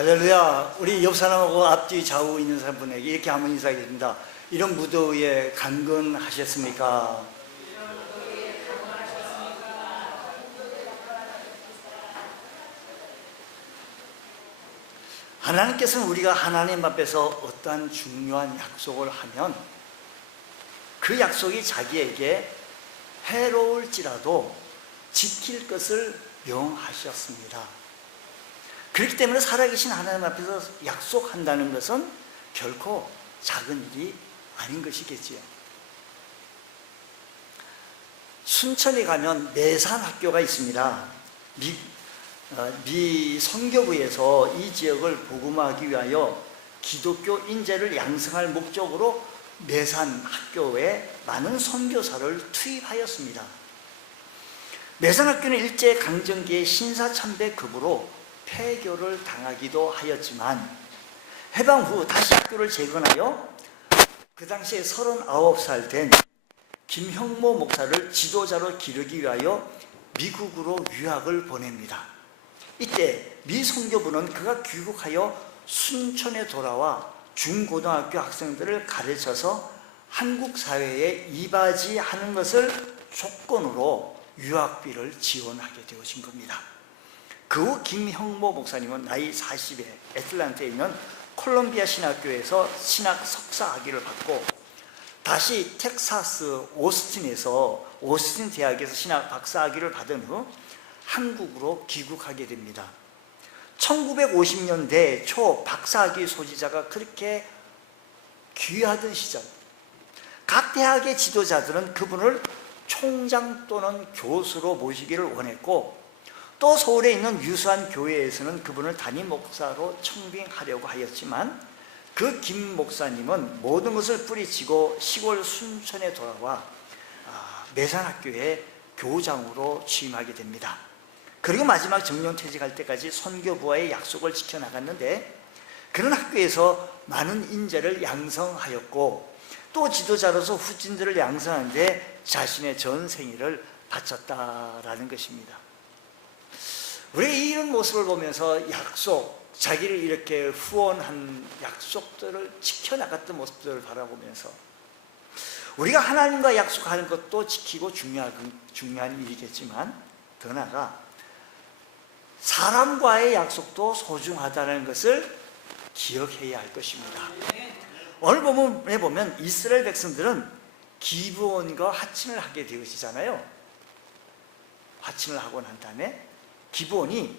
할렐루야. 우리 옆 사람하고 앞뒤 좌우 있는 사람분에게 이렇게 한번 인사드립니다. 이런 무더위에 강건하셨습니까? 하나님께서는 우리가 하나님 앞에서 어떠한 중요한 약속을 하면 그 약속이 자기에게 해로울지라도 지킬 것을 명하셨습니다. 그렇기 때문에 살아계신 하나님 앞에서 약속한다는 것은 결코 작은 일이 아닌 것이겠지요. 순천에 가면 내산학교가 있습니다. 미 선교부에서 이 지역을 복음화하기 위하여 기독교 인재를 양성할 목적으로 내산학교에 많은 선교사를 투입하였습니다. 내산학교는 일제강점기의 신사참배급으로 폐교를 당하기도 하였지만 해방 후 다시 학교를 재건하여 그 당시에 39살 된 김형모 목사를 지도자로 기르기 위하여 미국으로 유학을 보냅니다. 이때 미 선교부는 그가 귀국하여 순천에 돌아와 중고등학교 학생들을 가르쳐서 한국 사회에 이바지하는 것을 조건으로 유학비를 지원하게 되어진 겁니다. 그 후 김형모 목사님은 나이 40에 애틀랜타에 있는 콜롬비아 신학교에서 신학 석사 학위를 받고 다시 텍사스 오스틴 대학에서 신학 박사 학위를 받은 후 한국으로 귀국하게 됩니다. 1950년대 초 박사 학위 소지자가 그렇게 귀하던 시절 각 대학의 지도자들은 그분을 총장 또는 교수로 모시기를 원했고 또 서울에 있는 유수한 교회에서는 그분을 담임 목사로 청빙하려고 하였지만 그 김 목사님은 모든 것을 뿌리치고 시골 순천에 돌아와 내산학교에 교장으로 취임하게 됩니다. 그리고 마지막 정년퇴직할 때까지 선교부와의 약속을 지켜나갔는데 그런 학교에서 많은 인재를 양성하였고 또 지도자로서 후진들을 양성하는데 자신의 전 생애를 바쳤다라는 것입니다. 우리 이런 모습을 보면서 자기를 이렇게 후원한 약속들을 지켜나갔던 모습들을 바라보면서 우리가 하나님과 약속하는 것도 지키고 중요한 일이겠지만 더 나아가 사람과의 약속도 소중하다는 것을 기억해야 할 것입니다. 오늘 본문에 보면 이스라엘 백성들은 기브온과 화친을 하게 되어지잖아요. 화친을 하고 난 다음에 기브온이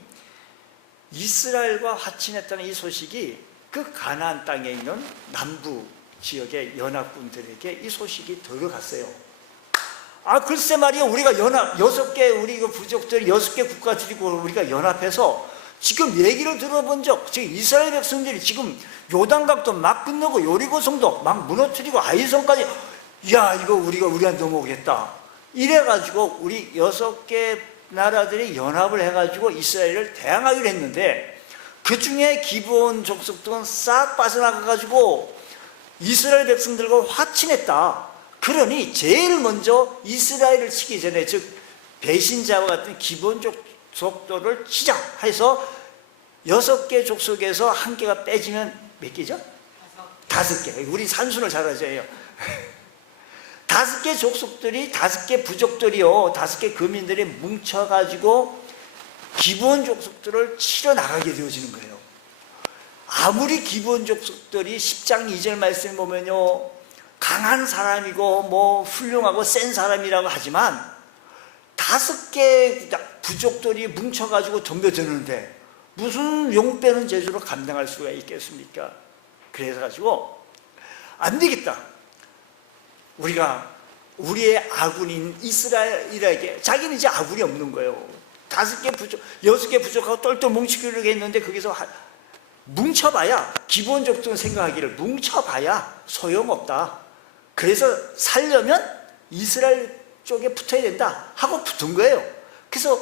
이스라엘과 화친했다는 이 소식이 그 가나안 땅에 있는 남부 지역의 연합군들에게 이 소식이 들어갔어요. 글쎄 말이야, 우리가 여섯 개 우리 부족들 6개 국가들이고 우리가 연합해서 지금 얘기를 들어본 지금 이스라엘 백성들이 지금 요단강도 막 건너고 여리고성도 막 무너뜨리고 아이성까지 이거 우리한테 넘어오겠다. 이래가지고 우리 6개 나라들이 연합을 해가지고 이스라엘을 대항하기로 했는데 그 중에 기브온 족속들은 싹 빠져나가가지고 이스라엘 백성들과 화친했다. 그러니 제일 먼저 이스라엘을 치기 전에 즉 배신자와 같은 기브온 족속들을 치자 해서 6개 족속에서 한 개가 빼지면 몇 개죠? 5개. 우리 산수를 잘 하자요. 5개 족속들이 5개 부족들이요 5개 거민들이 뭉쳐가지고 기브온 족속들을 치러 나가게 되어지는 거예요. 아무리 기브온 족속들이 10장 2절 말씀을 보면요 강한 사람이고 훌륭하고 센 사람이라고 하지만 5개 부족들이 뭉쳐가지고 덤벼드는데 무슨 용 빼는 재주로 감당할 수가 있겠습니까? 그래서 가지고 안 되겠다. 우리의 아군인 이스라엘에게 자기는 이제 아군이 없는 거예요. 6개 부족하고 똘똘 뭉치기로 했는데 거기서 뭉쳐봐야 기본적으로 생각하기를 뭉쳐봐야 소용없다. 그래서 살려면 이스라엘 쪽에 붙어야 된다 하고 붙은 거예요. 그래서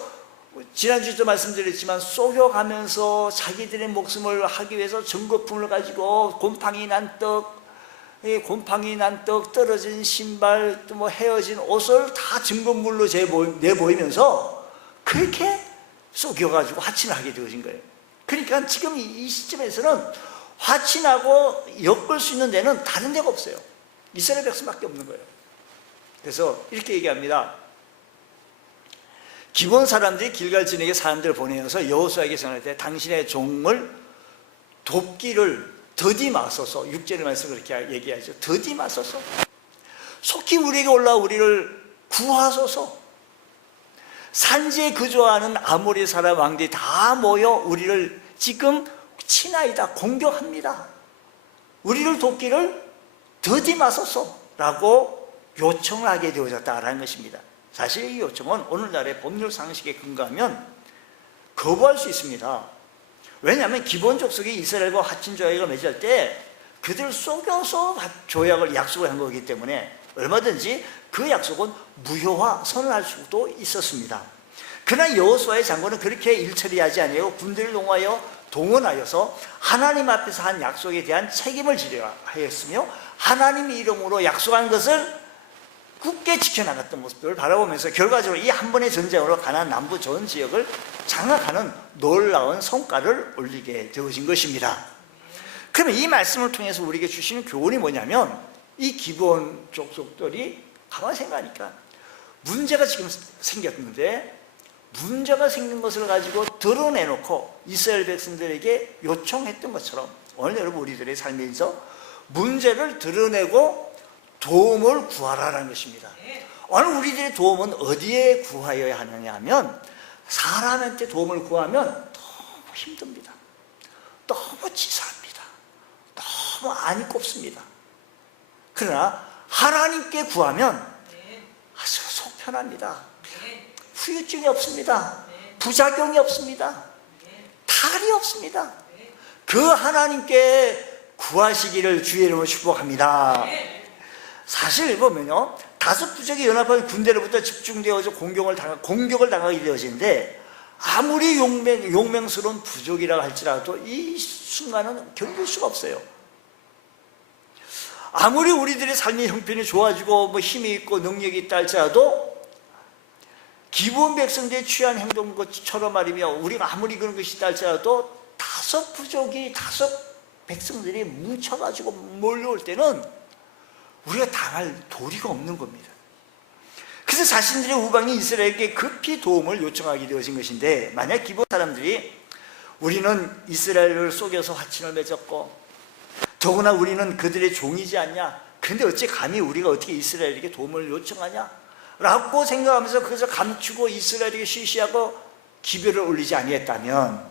지난주에도 말씀드렸지만 쏘겨가면서 자기들의 목숨을 하기 위해서 전거품을 가지고 곰팡이 난 떡, 떨어진 신발, 또 헤어진 옷을 다 증거물로 내보이면서 그렇게 쏘겨가지고 화친을 하게 되어진 거예요. 그러니까 지금 이 시점에서는 화친하고 엮을 수 있는 데는 다른 데가 없어요. 이스라엘 백성밖에 없는 거예요. 그래서 이렇게 얘기합니다. 기브온 사람들이 길갈 진에게 사람들을 보내어서 여호수아에게 전할 때 당신의 종을 돕기를 더디 마소서, 6절의 말씀 그렇게 얘기하죠. 더디 마소서, 속히 우리에게 올라와 우리를 구하소서. 산지에 거주하는 아모리 사람 왕들이 다 모여 우리를 지금 치나이다, 공격합니다. 우리를 돕기를 더디 마소서라고 요청을 하게 되어졌다라는 것입니다. 사실 이 요청은 오늘날의 법률 상식에 근거하면 거부할 수 있습니다. 왜냐하면 기본 족속이 이스라엘과 화친 조약을 맺을 때 그들을 속여서 조약을 약속을 한 거기 때문에 얼마든지 그 약속은 무효화 선언할 수도 있었습니다. 그러나 여호수아의 장군은 그렇게 일처리하지 아니하고 군대를 동원하여서 하나님 앞에서 한 약속에 대한 책임을 지려야 하였으며 하나님의 이름으로 약속한 것을 굳게 지켜나갔던 모습들을 바라보면서 결과적으로 이 한 번의 전쟁으로 가나안 남부 전 지역을 장악하는 놀라운 성과를 올리게 되어진 것입니다. 그러면 이 말씀을 통해서 우리에게 주시는 교훈이 뭐냐면, 이 기브온 족속들이 가만히 생각하니까 문제가 지금 생겼는데 문제가 생긴 것을 가지고 드러내놓고 이스라엘 백성들에게 요청했던 것처럼 오늘 여러분 우리들의 삶에서 문제를 드러내고 도움을 구하라는 것입니다. 오늘 우리들의 도움은 어디에 구하여야 하느냐 하면, 사람한테 도움을 구하면 너무 힘듭니다. 너무 치사합니다. 너무 안이 꼽습니다. 그러나 하나님께 구하면 아주 속 편합니다. 후유증이 없습니다. 부작용이 없습니다. 탈이 없습니다. 그 하나님께 구하시기를 주의 이름으로 축복합니다. 사실 보면요, 다섯 부족이 연합한 군대로부터 집중되어서 공격을 당하게 되어지는데, 아무리 용맹스러운 부족이라고 할지라도 이 순간은 견딜 수가 없어요. 아무리 우리들의 삶의 형편이 좋아지고 힘이 있고 능력이 있다 할지라도 기브온 백성들이 취한 행동 것처럼 말이며, 우리가 아무리 그런 것이 있다 할지라도 다섯 백성들이 뭉쳐가지고 몰려올 때는 우리가 당할 도리가 없는 겁니다. 그래서 자신들의 우방인 이스라엘에게 급히 도움을 요청하게 되어진 것인데, 만약 기브온 사람들이 우리는 이스라엘을 속여서 화친을 맺었고 더구나 우리는 그들의 종이지 않냐, 그런데 어찌 감히 우리가 어떻게 이스라엘에게 도움을 요청하냐 라고 생각하면서 그것을 감추고 이스라엘에게 쉬쉬하고 기별을 올리지 아니했다면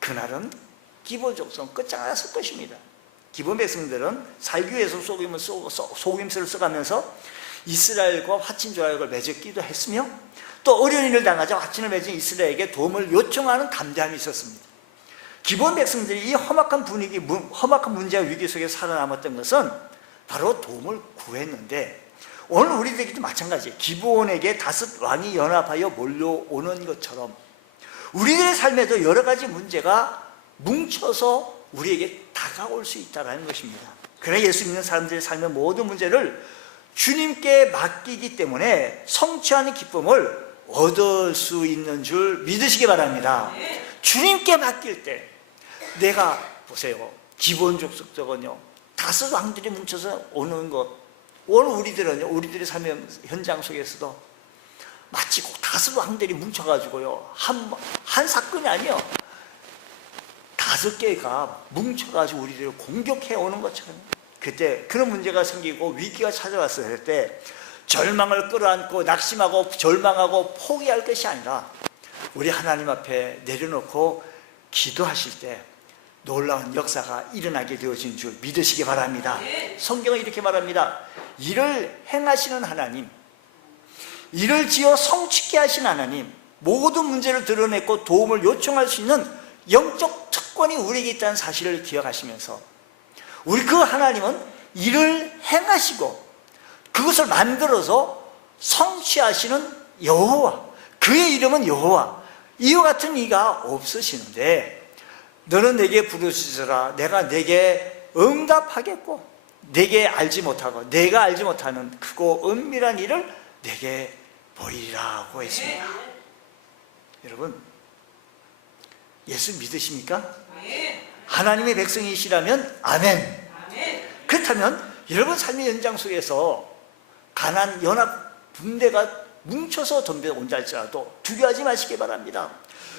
그날은 기브온 족속은 끝장났을 것입니다. 기브온 백성들은 살기 위해서 속임수를 써가면서 이스라엘과 화친 조약을 맺었기도 했으며, 또 어려운 일을 당하자 화친을 맺은 이스라엘에게 도움을 요청하는 담대함이 있었습니다. 기브온 백성들이 이 험악한 문제와 위기 속에 살아남았던 것은 바로 도움을 구했는데, 오늘 우리들에게도 마찬가지예요. 기브온에게 다섯 왕이 연합하여 몰려오는 것처럼 우리들의 삶에도 여러 가지 문제가 뭉쳐서 우리에게 다가올 수 있다는 것입니다. 그러나 예수 믿는 사람들의 삶의 모든 문제를 주님께 맡기기 때문에 성취하는 기쁨을 얻을 수 있는 줄 믿으시기 바랍니다. 주님께 맡길 때, 내가 보세요, 기브온 족속들은요 다섯 왕들이 뭉쳐서 오는 것, 오늘 우리들은요, 우리들의 삶의 현장 속에서도 마치 다섯 왕들이 뭉쳐가지고요 한 사건이 아니요, 다섯 개가 뭉쳐가지고 우리들을 공격해 오는 것처럼, 그때 그런 문제가 생기고 위기가 찾아왔을 때 절망을 끌어안고 낙심하고 절망하고 포기할 것이 아니라 우리 하나님 앞에 내려놓고 기도하실 때 놀라운 역사가 일어나게 되어진 줄 믿으시기 바랍니다. 성경은 이렇게 말합니다. 이를 행하시는 하나님, 이를 지어 성취케 하신 하나님, 모든 문제를 드러내고 도움을 요청할 수 있는 영적 특권이 우리에게 있다는 사실을 기억하시면서, 우리 그 하나님은 이를 행하시고 그것을 만들어서 성취하시는 여호와, 그의 이름은 여호와, 이와 같은 이가 없으시는데, 너는 내게 부르짖으라, 내가 내게 응답하겠고 내게 알지 못하고 내가 알지 못하는 크고 은밀한 일을 내게 보이리라고 했습니다. 여러분, 예수 믿으십니까? 하나님의 백성이시라면 아멘. 그렇다면 여러분 삶의 연장 속에서 가난 연합 군대가 뭉쳐서 덤벼온다 할지라도 두려워하지 마시기 바랍니다.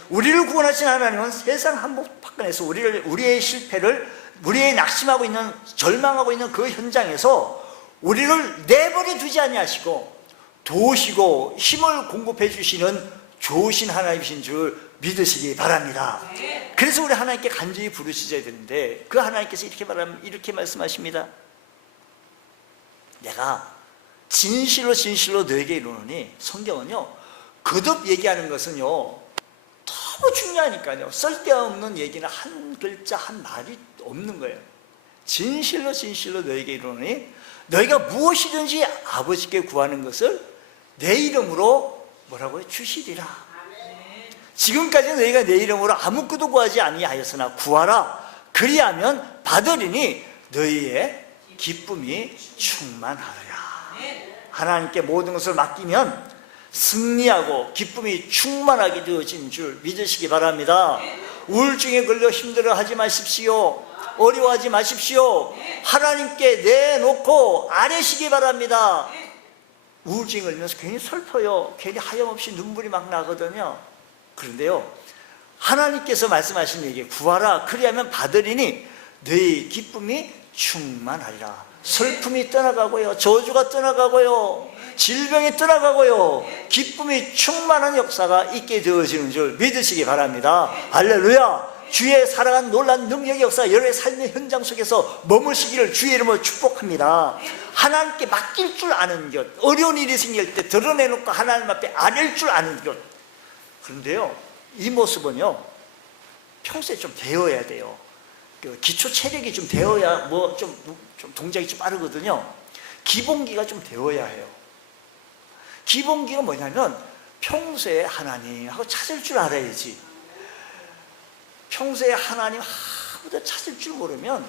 우리를 구원하신 하나님은 세상 한복판에서 우리의 실패를, 우리의 낙심하고 있는, 절망하고 있는 그 현장에서 우리를 내버려 두지 아니하시고 도우시고 힘을 공급해 주시는 좋으신 하나님이신 줄 믿으시기 바랍니다. 그래서 우리 하나님께 간절히 부르시셔야 되는데, 그 하나님께서 이렇게 말씀하십니다. 내가 진실로 진실로 너에게 이르노니, 성경은요 거듭 얘기하는 것은요 너무 중요하니까요 쓸데없는 얘기는 한 글자 한 말이 없는 거예요. 진실로 진실로 너에게 이르노니 너희가 무엇이든지 아버지께 구하는 것을 내 이름으로 뭐라고요? 주시리라. 지금까지 너희가 내 이름으로 아무것도 구하지 아니하였으나 구하라. 그리하면 받으리니 너희의 기쁨이 충만하리라. 하나님께 모든 것을 맡기면 승리하고 기쁨이 충만하게 되어진 줄 믿으시기 바랍니다. 우울증에 걸려 힘들어하지 마십시오. 어려워하지 마십시오. 하나님께 내놓고 아뢰시기 바랍니다. 우울증에 걸리면서 괜히 슬퍼요. 괜히 하염없이 눈물이 막 나거든요. 그런데요, 하나님께서 말씀하신 얘기, 구하라 그리하면 받으리니 너희 기쁨이 충만하리라. 슬픔이 떠나가고요, 저주가 떠나가고요, 질병이 떠나가고요, 기쁨이 충만한 역사가 있게 되어지는 줄 믿으시기 바랍니다. 할렐루야. 주의 살아간 놀라운 능력의 역사 여러분의 삶의 현장 속에서 머무시기를 주의 이름으로 축복합니다. 하나님께 맡길 줄 아는 것, 어려운 일이 생길 때 드러내놓고 하나님 앞에 아뢰 줄 아는 것. 그런데요, 이 모습은요 평소에 좀 되어야 돼요. 기초 체력이 좀 되어야 좀 동작이 좀 빠르거든요. 기본기가 좀 되어야 해요. 기본기가 뭐냐면 평소에 하나님하고 찾을 줄 알아야지. 평소에 하나님 아무도 찾을 줄 모르면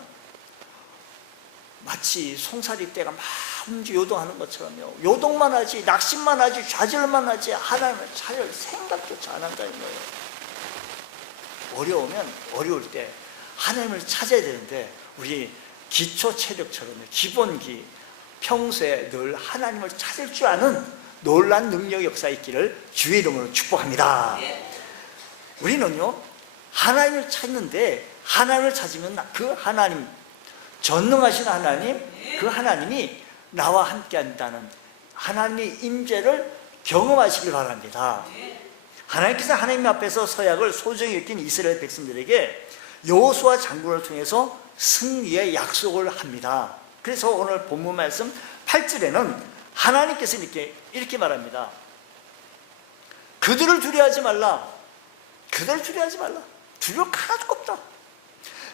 마치 송사리 떼가 막 요동하는 것처럼요, 요동만 하지, 낙심만 하지, 좌절만 하지 하나님을 찾을 생각조차 안 한다는 거예요. 어려우면 어려울 때 하나님을 찾아야 되는데, 우리 기초 체력처럼 기본기, 평소에 늘 하나님을 찾을 줄 아는 놀라운 능력 역사 있기를 주의 이름으로 축복합니다. 우리는요 하나님을 찾는데, 하나님을 찾으면 그 하나님, 전능하신 하나님, 그 하나님이 나와 함께 한다는 하나님의 임재를 경험하시길 바랍니다. 하나님께서 하나님 앞에서 서약을 소정히 여긴 이스라엘 백성들에게 여호수아 장군을 통해서 승리의 약속을 합니다. 그래서 오늘 본문 말씀 8절에는 하나님께서 이렇게 말합니다. 그들을 두려워하지 말라. 그들을 두려워하지 말라. 두려울 하나도 없다.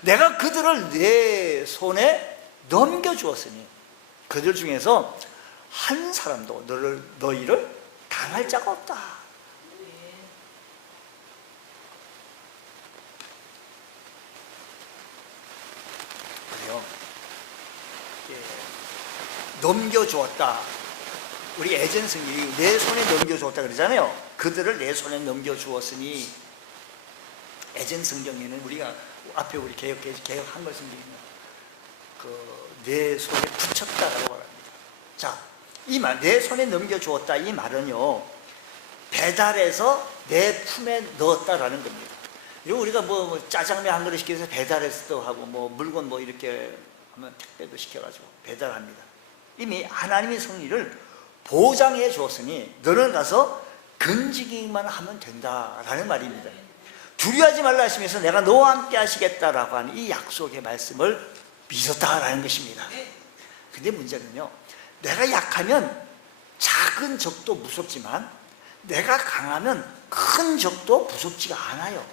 내가 그들을 내 손에 넘겨주었으니 그들 중에서 한 사람도 너희를 당할 자가 없다. 그래요. 넘겨주었다. 우리 에젠성이 내 손에 넘겨주었다 그러잖아요. 그들을 내 손에 넘겨주었으니, 에젠 성경에는 우리가 앞에 우리 개혁한 걸 성경이면 내 손에 붙였다라고 말합니다. 자, 이 말, 내 손에 넘겨주었다, 이 말은요 배달해서 내 품에 넣었다라는 겁니다. 우리가 뭐 짜장면 한 그릇 시켜서 배달해서도 하고, 뭐 물건 뭐 이렇게 하면 택배도 시켜가지고 배달합니다. 이미 하나님의 성리를 보장해 주었으니 너는 가서 건지기만 하면 된다라는 말입니다. 두려워하지 말라 하시면서 내가 너와 함께 하시겠다라고 하는 이 약속의 말씀을 믿었다라는 것입니다. 근데 문제는요, 내가 약하면 작은 적도 무섭지만 내가 강하면 큰 적도 무섭지가 않아요.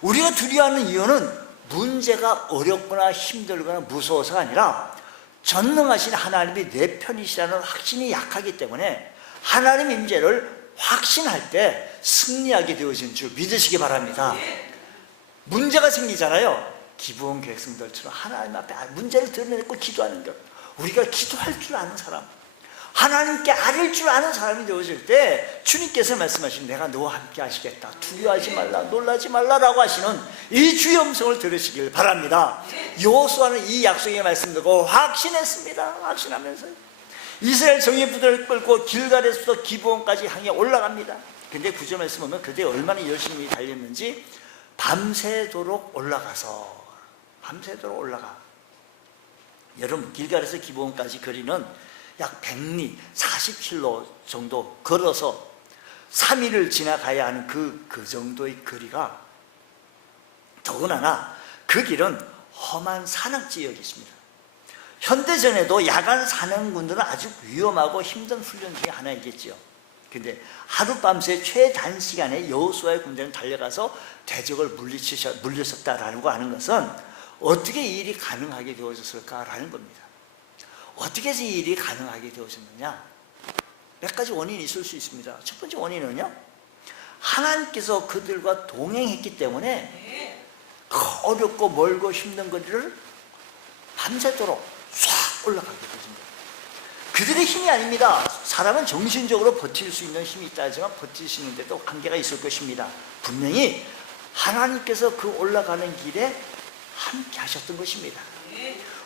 우리가 두려워하는 이유는 문제가 어렵거나 힘들거나 무서워서가 아니라 전능하신 하나님이 내 편이시라는 확신이 약하기 때문에 하나님 임재를 확신할 때 승리하게 되어진 줄 믿으시기 바랍니다. 문제가 생기잖아요. 기부원 교회성들처럼 하나님 앞에 문제를 드러내고 기도하는 것, 우리가 기도할 줄 아는 사람, 하나님께 아릴 줄 아는 사람이 되어질 때 주님께서 말씀하신 내가 너와 함께 하시겠다, 두려워하지 말라, 놀라지 말라라고 하시는 이 주의 음성을 들으시길 바랍니다. 여호수아는 이 약속의 말씀 듣고 확신했습니다. 확신하면서요, 이스라엘 정예부대를 끌고 길갈에서부터 기브온까지 향해 올라갑니다. 근데 구절 말씀 보면 그때 얼마나 열심히 달렸는지 밤새도록 올라가서, 밤새도록 올라가. 여러분, 길갈에서 기브온까지 거리는 약 100리, 40km 정도 걸어서 3일을 지나가야 하는 그 정도의 거리가, 더군다나 그 길은 험한 산악지역이 있습니다. 현대전에도 야간 사냥꾼들은 아주 위험하고 힘든 훈련 중에 하나이겠죠. 근데 하룻밤새 최단시간에 여호수아의 군대는 달려가서 대적을 물리쳤다라는 거 하는 것은 어떻게 이 일이 가능하게 되어졌을까라는 겁니다. 어떻게 해서 이 일이 가능하게 되어졌느냐? 몇 가지 원인이 있을 수 있습니다. 첫 번째 원인은요, 하나님께서 그들과 동행했기 때문에 어렵고 멀고 힘든 거리를 밤새도록 쫙 올라가게 되십니다. 그들의 힘이 아닙니다. 사람은 정신적으로 버틸 수 있는 힘이 있다 하지만 버틸 수 있는 데도 한계가 있을 것입니다. 분명히 하나님께서 그 올라가는 길에 함께 하셨던 것입니다.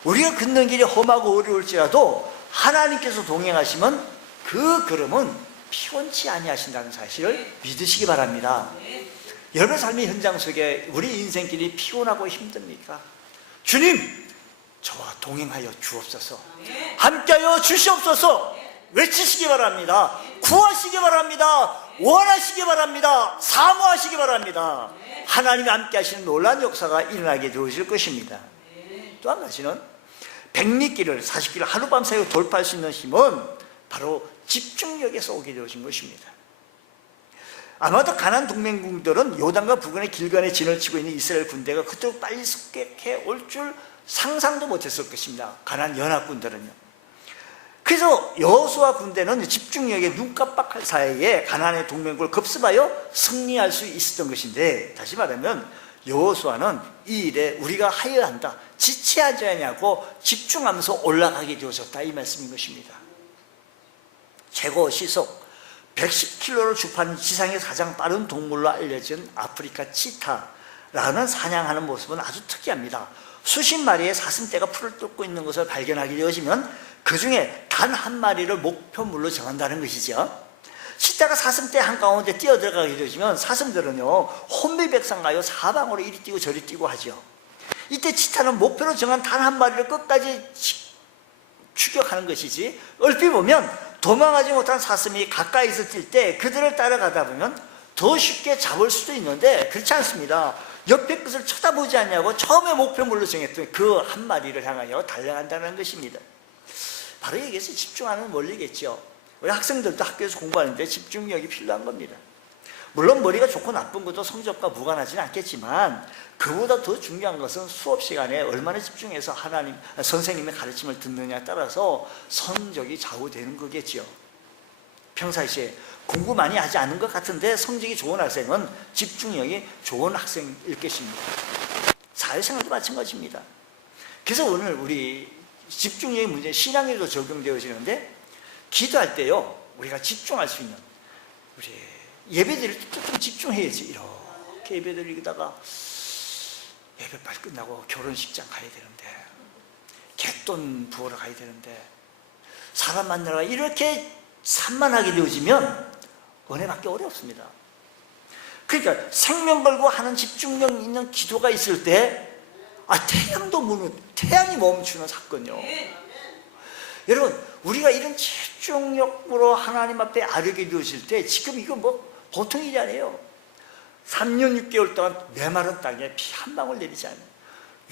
우리가 걷는 길이 험하고 어려울지라도 하나님께서 동행하시면 그 걸음은 피곤치 아니하신다는 사실을 믿으시기 바랍니다. 여러분 삶의 현장 속에 우리 인생길이 피곤하고 힘듭니까? 주님, 저와 동행하여 주옵소서, 함께하여 주시옵소서 외치시기 바랍니다. 구하시기 바랍니다. 원하시기 바랍니다. 사모하시기 바랍니다. 하나님이 함께 하시는 놀라운 역사가 일어나게 되어질 것입니다. 또 한 가지는 100리길을 40km 하룻밤 사이로 돌파할 수 있는 힘은 바로 집중력에서 오게 되어진 것입니다. 아마도 가나안 동맹국들은 요단과 부근의 길간에 진을 치고 있는 이스라엘 군대가 그토록 빨리 습격해 올 줄 상상도 못했을 것입니다. 가나안 연합군들은요. 그래서 여호수아 군대는 집중력에 눈 깜빡할 사이에 가나안의 동맹국을 급습하여 승리할 수 있었던 것인데, 다시 말하면 여호수아는 이 일에 우리가 하여야 한다, 지체하지 않냐고 집중하면서 올라가게 되어졌다, 이 말씀인 것입니다. 최고 시속 110km를 주파하는 지상에서 가장 빠른 동물로 알려진 아프리카 치타라는 사냥하는 모습은 아주 특이합니다. 수십 마리의 사슴떼가 풀을 뚫고 있는 것을 발견하게 되어지면 그 중에 단 한 마리를 목표물로 정한다는 것이죠. 치타가 사슴떼 한가운데 뛰어들어가게 되어지면 사슴들은요, 혼비백산가요, 사방으로 이리 뛰고 저리 뛰고 하죠. 이때 치타는 목표로 정한 단 한 마리를 끝까지 추격하는 것이지, 얼핏 보면 도망하지 못한 사슴이 가까이서 뛸 때 그들을 따라가다 보면 더 쉽게 잡을 수도 있는데 그렇지 않습니다. 옆에 것을 쳐다보지 않냐고 처음에 목표물로 정했던 그 한 마리를 향하여 달려간다는 것입니다. 바로 여기에서 집중하는 원리겠죠. 우리 학생들도 학교에서 공부하는데 집중력이 필요한 겁니다. 물론 머리가 좋고 나쁜 것도 성적과 무관하지는 않겠지만 그보다 더 중요한 것은 수업 시간에 얼마나 집중해서 선생님의 가르침을 듣느냐에 따라서 성적이 좌우되는 거겠죠. 평상시에 공부 많이 하지 않은 것 같은데 성적이 좋은 학생은 집중력이 좋은 학생일 것입니다. 사회생활도 마찬가지입니다. 그래서 오늘 우리 집중력의 문제, 신앙에도 적용되어지는데, 기도할 때요, 우리가 집중할 수 있는, 우리 예배 드릴 때 좀 집중해야지. 이렇게 예배 드리다가 예배 빨리 끝나고 결혼식장 가야 되는데, 갯돈 부으러 가야 되는데, 사람 만나러 이렇게 산만하게 되어지면 은혜 받기 어렵습니다. 그러니까 생명 걸고 하는 집중력 있는 기도가 있을 때, 태양이 멈추는 사건요. 여러분, 우리가 이런 집중력으로 하나님 앞에 아뢰게 되어질 때, 지금 이거 뭐 보통 일이 아니에요. 3년 6개월 동안 메마른 땅에 비 한 방울 내리지 않아요.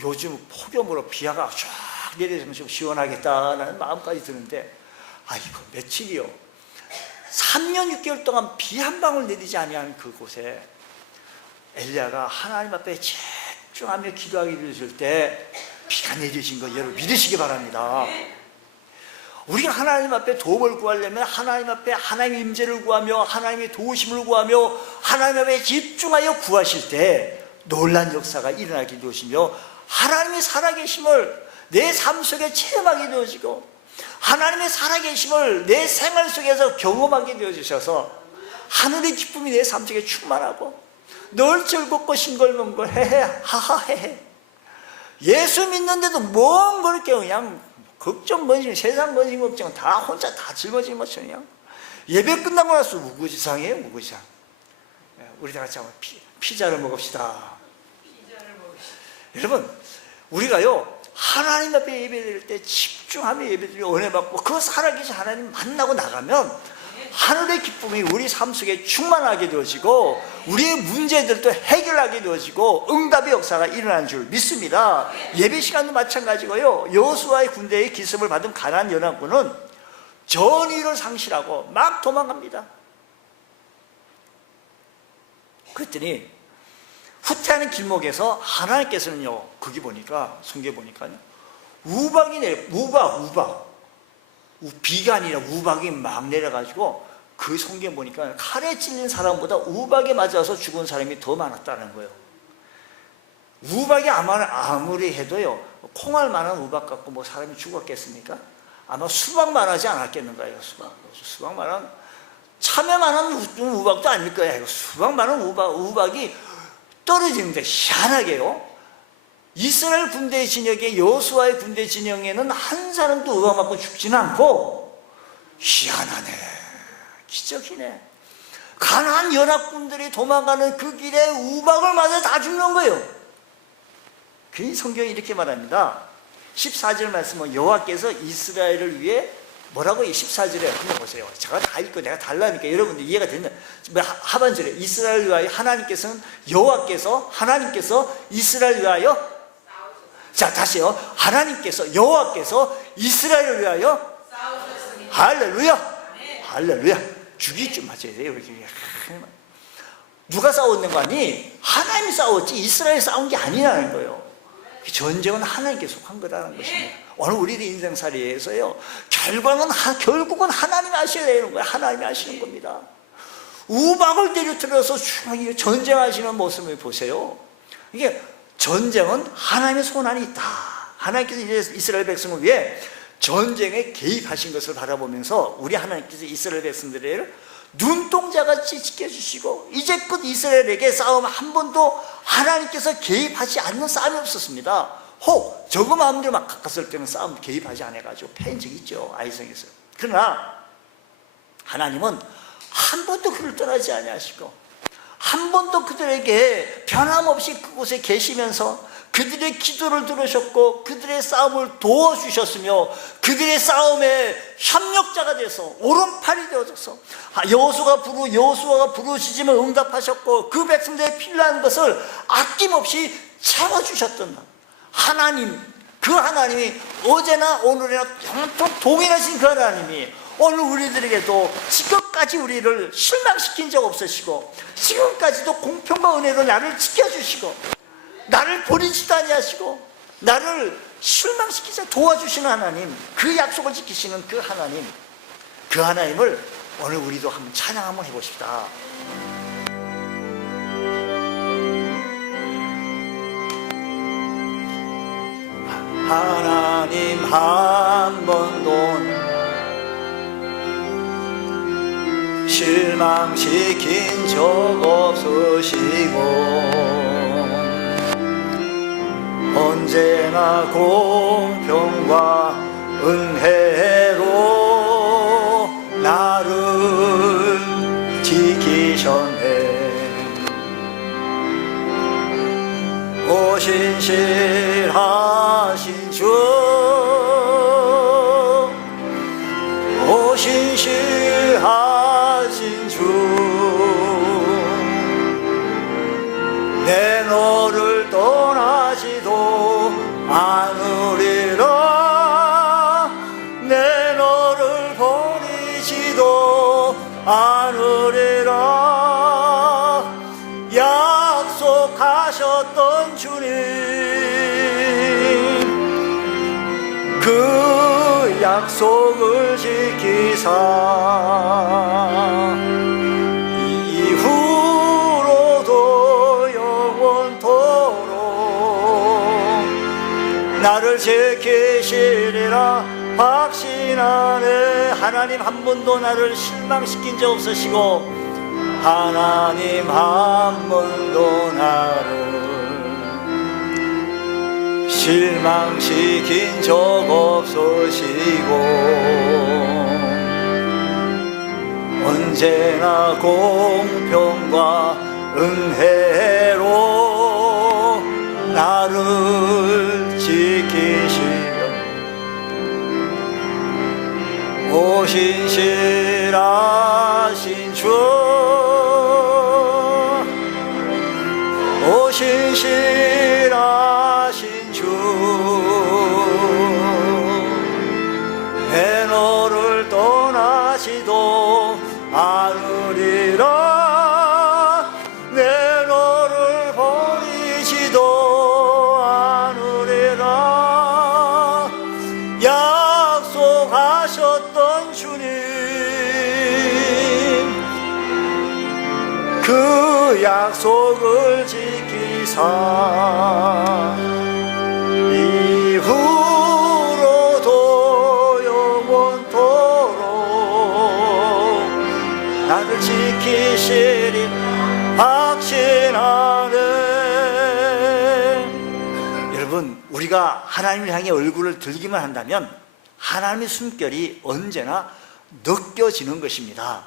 요즘 폭염으로 비가 쫙 내려서 좀 시원하겠다라는 마음까지 드는데, 이거 며칠이요. 3년 6개월 동안 비 한 방울 내리지 아니하는 그곳에 엘리야가 하나님 앞에 집중하며 기도하게 되어질 때 비가 내려진 거 여러분 믿으시기 바랍니다. 우리가 하나님 앞에 도움을 구하려면 하나님 앞에 하나님의 임재를 구하며 하나님의 도우심을 구하며 하나님 앞에 집중하여 구하실 때 놀란 역사가 일어나게 되시며 하나님이 살아계심을 내 삶 속에 체험하게 되어지고 하나님의 살아계심을 내 생활 속에서 경험하게 되어주셔서 하늘의 기쁨이 내 삶 속에 충만하고 늘 즐겁고 싱글벙글 헤헤 하하 헤헤. 예수 믿는데도 뭔 그렇게 그냥 걱정 번심 세상 번심 걱정 다 혼자 다 짊어지는 것처럼 그냥 예배 끝나고 나서 우구지상이에요. 우구지상. 우리 다 같이 한번 피자를 먹읍시다. 여러분 우리가요 하나님 앞에 예배드릴 때 집중하며 예배드리고 은혜 받고 그 살아계신 하나님 만나고 나가면 하늘의 기쁨이 우리 삶 속에 충만하게 되어지고 우리의 문제들도 해결하게 되어지고 응답의 역사가 일어나는 줄 믿습니다. 예배 시간도 마찬가지고요. 여호수아의 군대의 기습을 받은 가나안 연합군은 전의를 상실하고 막 도망갑니다. 그랬더니 후퇴하는 길목에서 하나님께서는요 거기 보니까 성경에 보니까요 우박이 내려 우박 비가 아니라 우박이 막 내려가지고 그 성경에 보니까 칼에 찔린 사람보다 우박에 맞아서 죽은 사람이 더 많았다는 거예요. 우박이 아무리 해도요 콩알만한 우박 갖고 뭐 사람이 죽었겠습니까? 아마 수박만 하지 않았겠는가요? 수박만한 참외만한 우박도 아닐 거예요. 수박만한 우박이 떨어지는데 희한하게요 이스라엘 군대 진영에 여호수아의 군대 진영에는 한 사람도 우박 맞고 죽지는 않고 희한하네 기적이네 가나안 연합군들이 도망가는 그 길에 우박을 맞아 다 죽는 거예요. 그 성경이 이렇게 말합니다. 14절 말씀은 여호와께서 이스라엘을 위해 뭐라고 14절에 한번 보세요. 제가 다 읽고 내가 달라니까 여러분들 이해가 되는 하반절에 이스라엘 위하여 하나님께서는 여호와께서 하나님께서 이스라엘 위하여 자 다시요 하나님께서 여호와께서 이스라엘을 위하여 싸우셨습니다. 할렐루야 네. 할렐루야 죽이 좀 맞아야 돼요. 이렇게 누가 싸웠는 거 아니? 하나님이 싸웠지 이스라엘이 싸운 게 아니라는 거예요. 전쟁은 하나님께 속한 거라는 것입니다. 오늘 우리의 인생살이에서요 결국은 하나님이 하셔야 되는 거예요. 하나님이 하시는 겁니다. 우박을 때려뜨려서 전쟁하시는 모습을 보세요. 이게 전쟁은 하나님의 손 안에 있다. 하나님께서 이제 이스라엘 백성을 위해 전쟁에 개입하신 것을 바라보면서 우리 하나님께서 이스라엘 백성들을 눈동자같이 지켜주시고 이제껏 이스라엘에게 싸움 한 번도 하나님께서 개입하지 않는 싸움이 없었습니다. 혹 저거 마음대로 막 가까웠을 때는 싸움 개입하지 않아가지고 패인 적이 있죠. 아이성에서. 그러나 하나님은 한 번도 그를 떠나지 아니하시고 한 번도 그들에게 변함없이 그곳에 계시면서 그들의 기도를 들으셨고 그들의 싸움을 도와주셨으며 그들의 싸움에 협력자가 돼서 오른팔이 되어져서 여호수아가 부르짖으면 응답하셨고 그 백성들의 필요한 것을 아낌없이 채워주셨던 하나님, 그 하나님이 어제나 오늘이나 영원토록 동일하신 그 하나님이 오늘 우리들에게도 지금까지 우리를 실망시킨 적 없으시고 지금까지도 공평과 은혜로 나를 지켜주시고 나를 버리지도 아니하시고 나를 실망시키자 도와주시는 하나님, 그 약속을 지키시는 그 하나님을 오늘 우리도 한번 찬양 한번 해보십시다. 하나님 한 번도 실망시킨 적 없으시고 언제나 공평과 은혜로 나를 지키셨네. 오 신실하신 주, 오 신실하신 주, 내 너를 떠나지도 않으리라, 내 너를 버리지도 않으리라. 약속하셨던 주님, 그 약속을 지키사 이후로도 영원토록 나를 지키시리라 확신하 하나님 한 번도 나를 실망시킨 적 없으시고 하나님 한 번도 나를 실망시킨 적 없으시고 언제나 공평과 은혜로 나를 지키시며 오신실하신 주 오신실하신 주 내 너를 떠나지도 않으리라 내 너를 버리지도 않으리라 약속하셨던 주님 그 약속을 지키사 이후로도 영원토록 나를 지키시리 확신하네. 여러분, 우리가 하나님을 향해 얼굴을 들기만 한다면 하나님의 숨결이 언제나 느껴지는 것입니다.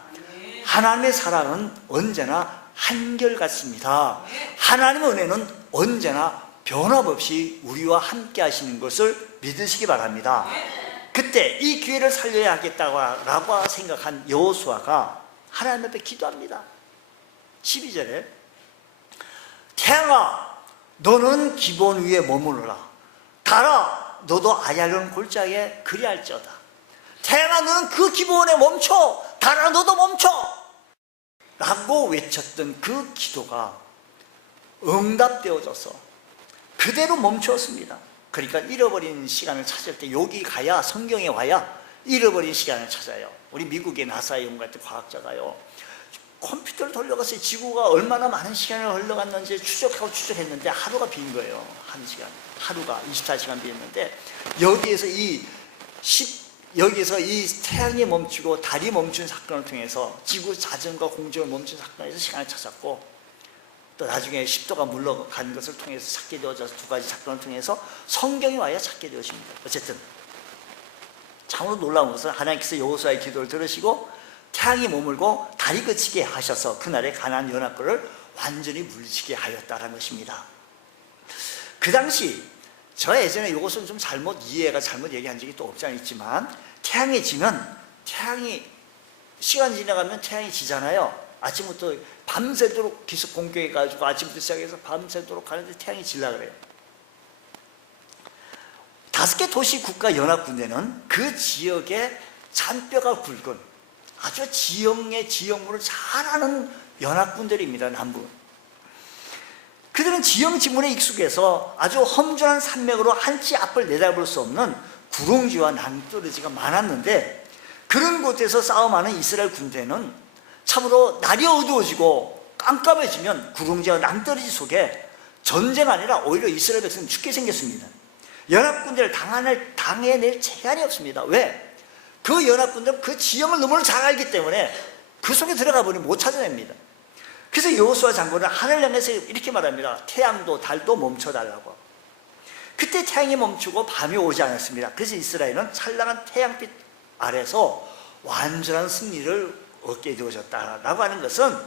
하나님의 사랑은 언제나 한결같습니다. 하나님의 은혜는 언제나 변함없이 우리와 함께 하시는 것을 믿으시기 바랍니다. 그때 이 기회를 살려야 하겠다고 생각한 여호수아가 하나님 앞에 기도합니다. 12절에 태양아 너는 기본 위에 머무르라 달아 너도 아얄론 골짜기에 그리할지어다. 태양아 너는 그 기본에 멈춰 달아 너도 멈춰 라고 외쳤던 그 기도가 응답되어져서 그대로 멈추었습니다. 그러니까 잃어버린 시간을 찾을 때 여기 가야 성경에 와야 잃어버린 시간을 찾아요. 우리 미국의 나사 연구할 때 과학자가요 컴퓨터를 돌려가서 지구가 얼마나 많은 시간을 흘러갔는지 추적했는데 하루가 빈 거예요. 한 시간 하루가 24시간 비었는데 여기에서 이 태양이 멈추고 달이 멈춘 사건을 통해서 지구 자전과 공전을 멈춘 사건에서 시간을 찾았고 또 나중에 10도가 물러간 것을 통해서 찾게 되어져서 두 가지 사건을 통해서 성경이 와야 찾게 되어집니다. 어쨌든 참으로 놀라운 것은 하나님께서 여호수아의 기도를 들으시고 태양이 머물고 달이 그치게 하셔서 그날의 가나안 연합군을 완전히 물리치게 하였다는 것입니다. 그 당시 저 예전에 이것은 좀 잘못 얘기한 적이 또 없지 않아 있지만 태양이 지면 시간이 지나가면 태양이 지잖아요. 아침부터 밤새도록 기습 공격해가지고 아침부터 시작해서 밤새도록 가는데 태양이 질라 그래요. 5개 도시 국가 연합군대는 그 지역의 잔뼈가 굵은 아주 지형물을 잘 아는 연합군들입니다. 남부 그들은 지형 지문에 익숙해서 아주 험준한 산맥으로 한치 앞을 내다볼 수 없는 구릉지와 낭떠러지가 많았는데 그런 곳에서 싸움하는 이스라엘 군대는 참으로 날이 어두워지고 깜깜해지면 구릉지와 낭떠러지 속에 전쟁 아니라 오히려 이스라엘 백성은 죽게 생겼습니다. 연합군대를 당해낼 재간이 없습니다. 왜? 그 연합군들은 그 지형을 너무나 잘 알기 때문에 그 속에 들어가 버리면 못 찾아냅니다. 그래서 여호수아 장군은 하늘 향해서 이렇게 말합니다. 태양도 달도 멈춰달라고. 그때 태양이 멈추고 밤이 오지 않았습니다. 그래서 이스라엘은 찬란한 태양빛 아래서 완전한 승리를 얻게 되어졌다라고 하는 것은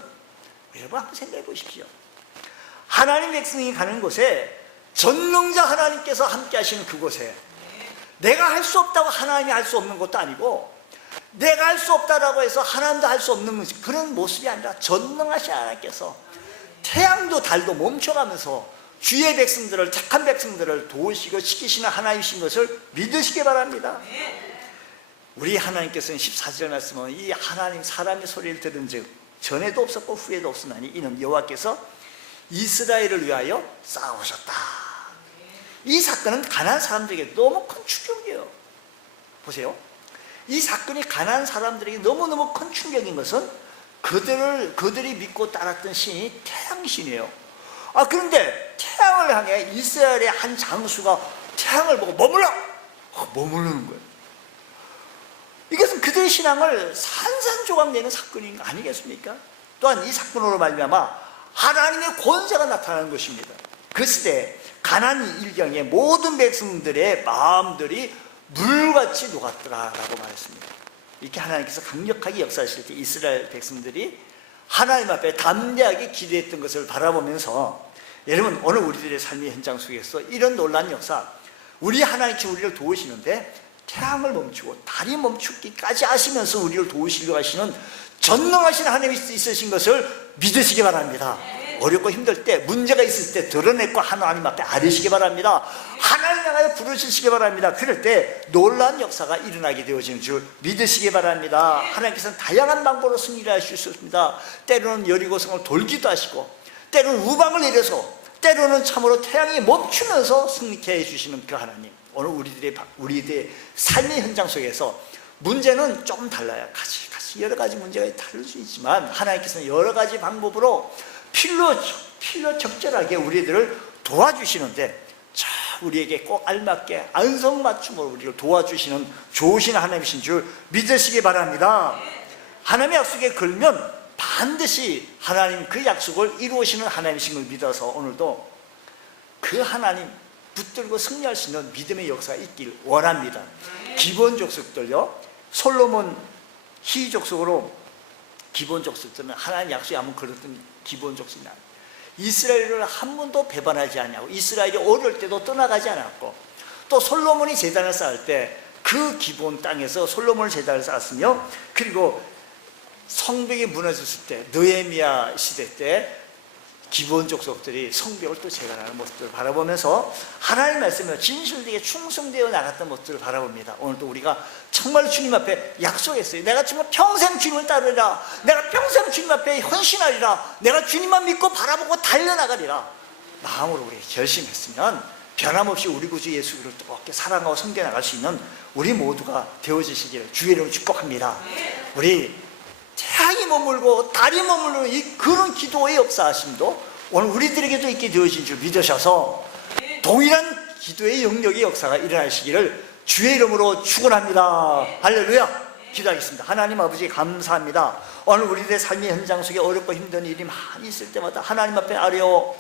여러분 한번 생각해 보십시오. 하나님 백성이 가는 곳에 전능자 하나님께서 함께 하시는 그곳에 내가 할 수 없다고 하나님이 할 수 없는 것도 아니고 내가 할 수 없다라고 해서 하나님도 할 수 없는 그런 모습이 아니라 전능하신 하나님께서 태양도 달도 멈춰가면서 주의 백성들을 착한 백성들을 도우시고 지키시는 하나님이신 것을 믿으시기 바랍니다. 우리 하나님께서는 14절 말씀은 이 하나님 사람의 소리를 들은 즉 전에도 없었고 후에도 없으나니 이는 여호와께서 이스라엘을 위하여 싸우셨다. 이 사건은 가나안 사람들에게 너무 큰 충격이에요. 보세요. 이 사건이 가나안 사람들에게 너무너무 큰 충격인 것은 그들이 믿고 따랐던 신이 태양신이에요. 그런데 태양을 향해 이스라엘의 한 장수가 태양을 보고 머물러! 머무르는 거예요. 이것은 그들의 우리들의 신앙을 산산조각 내는 사건인 거 아니겠습니까? 또한 이 사건으로 말미암아 하나님의 권세가 나타나는 것입니다. 그 시대 가나안 일경의 모든 백성들의 마음들이 물같이 녹았더라라고 말했습니다. 이렇게 하나님께서 강력하게 역사하실 때 이스라엘 백성들이 하나님 앞에 담대하게 기도했던 것을 바라보면서, 여러분 오늘 우리들의 삶의 현장 속에서 이런 놀라운 역사, 우리 하나님께서 우리를 도우시는데 태양을 멈추고 달이 멈추기까지 하시면서 우리를 도우시려고 하시는 전능하신 하나님이 있으신 것을 믿으시기 바랍니다. 어렵고 힘들 때, 문제가 있을 때 드러내고 하나님 앞에 아뢰시기 바랍니다. 하나님 향하여 부르시기 바랍니다. 그럴 때 놀라운 역사가 일어나게 되어지는 줄 믿으시기 바랍니다. 하나님께서는 다양한 방법으로 승리를 하실 수 있습니다. 때로는 여리고성을 돌기도 하시고, 때로는 우방을 내려서, 때로는 참으로 태양이 멈추면서 승리케 해주시는 그 하나님, 오늘 우리들의 삶의 현장 속에서 문제는 좀 달라요. 같이 여러 가지 문제가 다를 수 있지만 하나님께서는 여러 가지 방법으로 필요 적절하게 우리들을 도와주시는데, 우리에게 꼭 알맞게 안성맞춤으로 우리를 도와주시는 좋으신 하나님이신 줄 믿으시기 바랍니다. 하나님의 약속에 걸면 반드시 하나님 그 약속을 이루시는 하나님이신 걸 믿어서 오늘도 그 하나님 붙들고 승리할 수 있는 믿음의 역사가 있길 원합니다. 기본 족속들요, 솔로몬 희 족속으로 기본 족속들은 하나님 약속에 한번 걸었던 기본 족속이나 이스라엘을 한 번도 배반하지 않냐고, 이스라엘이 어릴 때도 떠나가지 않았고, 또 솔로몬이 제단을 쌓을 때 그 기본 땅에서 솔로몬을 제단을 쌓았으며, 그리고 성벽이 무너졌을 때 느헤미야 시대 때 기본 족속들이 성벽을 또 재건하는 모습들을 바라보면서 하나님의 말씀에 진실되게 충성되어 나갔던 모습들을 바라봅니다. 오늘도 우리가 정말 주님 앞에 약속했어요. 내가 정말 평생 주님을 따르리라, 내가 평생 주님 앞에 헌신하리라, 내가 주님만 믿고 바라보고 달려나가리라 마음으로 우리 결심했으면 변함없이 우리 구주 예수 그리스도를 뜨겁게 사랑하고 섬겨나갈 수 있는 우리 모두가 되어지시기를 주의 이름으로 축복합니다. 우리 태양이 머물고 달이 머무르는 이 그런 기도의 역사하심도 오늘 우리들에게도 있게 되어진 줄 믿으셔서 동일한 기도의 영역의 역사가 일어나시기를 주의 이름으로 축원합니다. 할렐루야. 기도하겠습니다. 하나님 아버지 감사합니다. 오늘 우리들의 삶의 현장 속에 어렵고 힘든 일이 많이 있을 때마다 하나님 앞에 아뢰어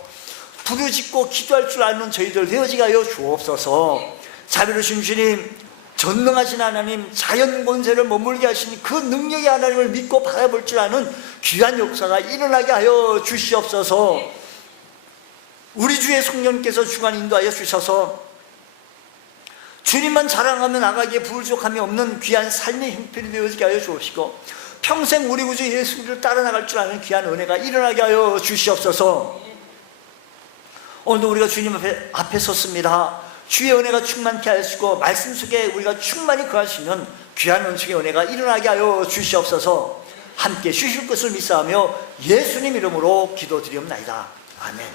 부르짖고 기도할 줄 아는 저희들 되어지게 하여 주옵소서. 자비로우신 주님, 전능하신 하나님, 자연 권세를 머물게 하시니 그 능력의 하나님을 믿고 바라볼 줄 아는 귀한 역사가 일어나게 하여 주시옵소서. 우리 주의 성령께서 주관 인도하여 주셔서 주님만 자랑하며 나가기에 부족함이 없는 귀한 삶의 형편이 되어지게 하여 주옵시고, 평생 우리 구주 예수를 따라 나갈 줄 아는 귀한 은혜가 일어나게 하여 주시옵소서. 오늘도 우리가 주님 앞에 섰습니다. 주의 은혜가 충만케 하시고 말씀 속에 우리가 충만히 거할 수 있는 귀한 은총의 은혜가 일어나게 하여 주시옵소서. 함께 주실 것을 믿사하며 예수님 이름으로 기도드리옵나이다. 아멘.